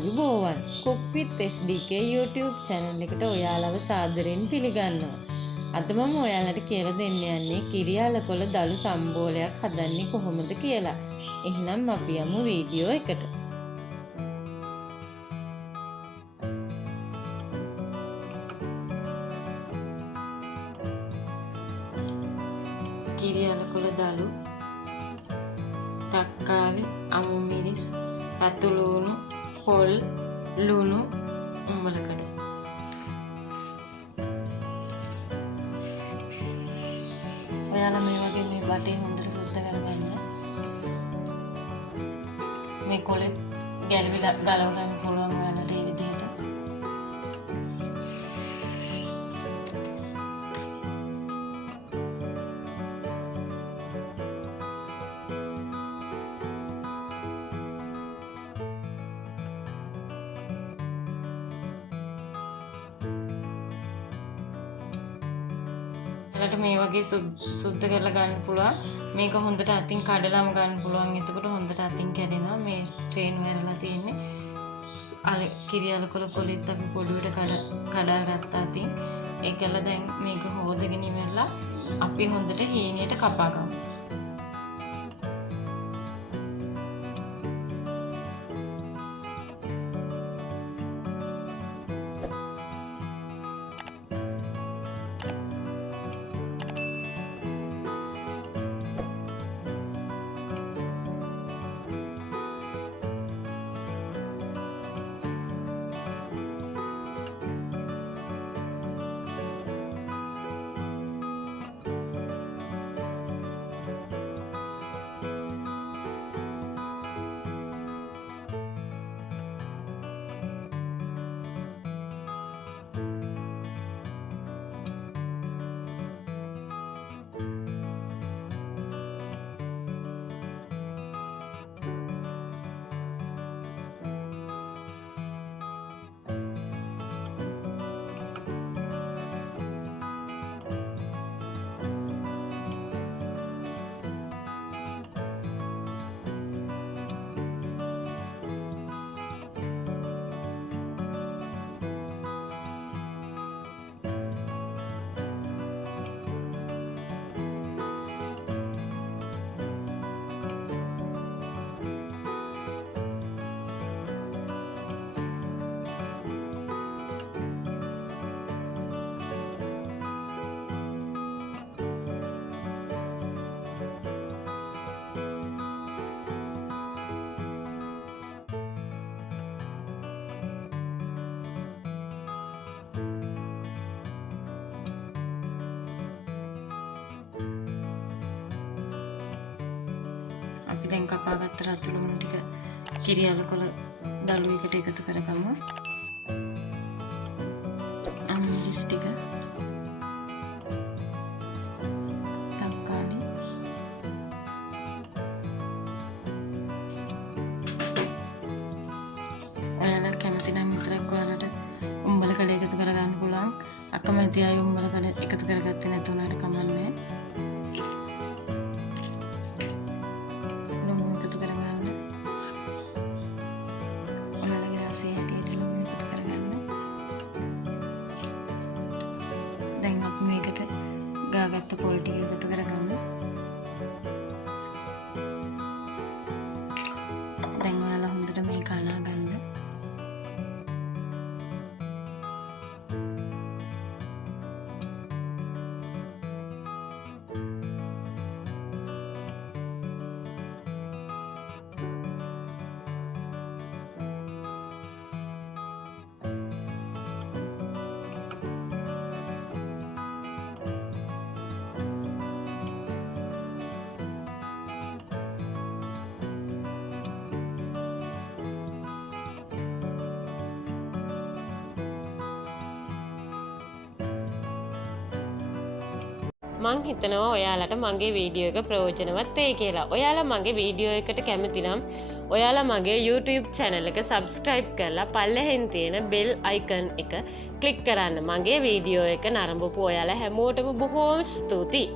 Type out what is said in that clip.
ආයුබෝවන් cook with S.D.K YouTube channel එකට ඔයාලව සාදරයෙන් පිළිගන්නවා. අද මම ඔයාලට කියලා දෙන්න යන්නේ කිරි අලකොල දලු සම්බෝලයක් හදන්නේ කොහොමද කියලා. එහෙනම් අපි යමු වීඩියෝ එකට. කිරි අලකොල දලු, තක්කාලි, අමු මිරිස්, අතුලුණු, පොල්, ලුණු, උම්බලකඩ. ඔයාලා මේ වගේ මේ වටේ හොඳට සුද්ධ කරගන්න. මේ කොලේ ගැලවි ගලව ගන්න පුළුවන් ඔයාලට මේ විදිහට. මේ වගේ සුද්ධ කරලා ගන්න පුළුවන්. මේක හොඳට අතින් කඩලාම ගන්න පුළුවන්. එතකොට හොඳට අතින් කැඩෙනවා. මේ ට්‍රේන් වලලා තියෙන්නේ. කිරි අලකොල කොලෙත් අපි පොඩුවට කඩා ගත්තා අතින්. ඒකල දැන් මේක හොදගෙන ඉවරලා අපි හොඳට හීනියට කපා ගමු. අපි දැන් කපාගත්ත රතුළුණු ටික කිරි අලකොල දලු එකට එකතු කරගමු. අමු මිරිස් ටික, තක්කාලි, ඔයාලා කැමති නම් විතරක් ඔයාලට උම්බලකඩ එකතු කරගන්න පුළුවන්. අකමැති අය උම්බලකඩ එකතු කරගත්තේ නැතු උනාට කමන්නේ. දැන් අපි මේකට ගාගත්ත පොල් ටික එකතු කරගමු. දැන් ඔයාලා හොඳට මේක අනා ගන්න. මං හිතනවා ඔයාලට මගේ වීඩියෝ එක ප්‍රයෝජනවත් වෙයි කියලා. ඔයාලා මගේ වීඩියෝ එකට කැමති නම් ඔයාලා මගේ YouTube channel එක subscribe කරලා පල්ලෙහෙන් තියෙන bell icon එක click කරන්න. මගේ වීඩියෝ එක නරඹපු ඔයාලා හැමෝටම බොහෝම ස්තුතියි.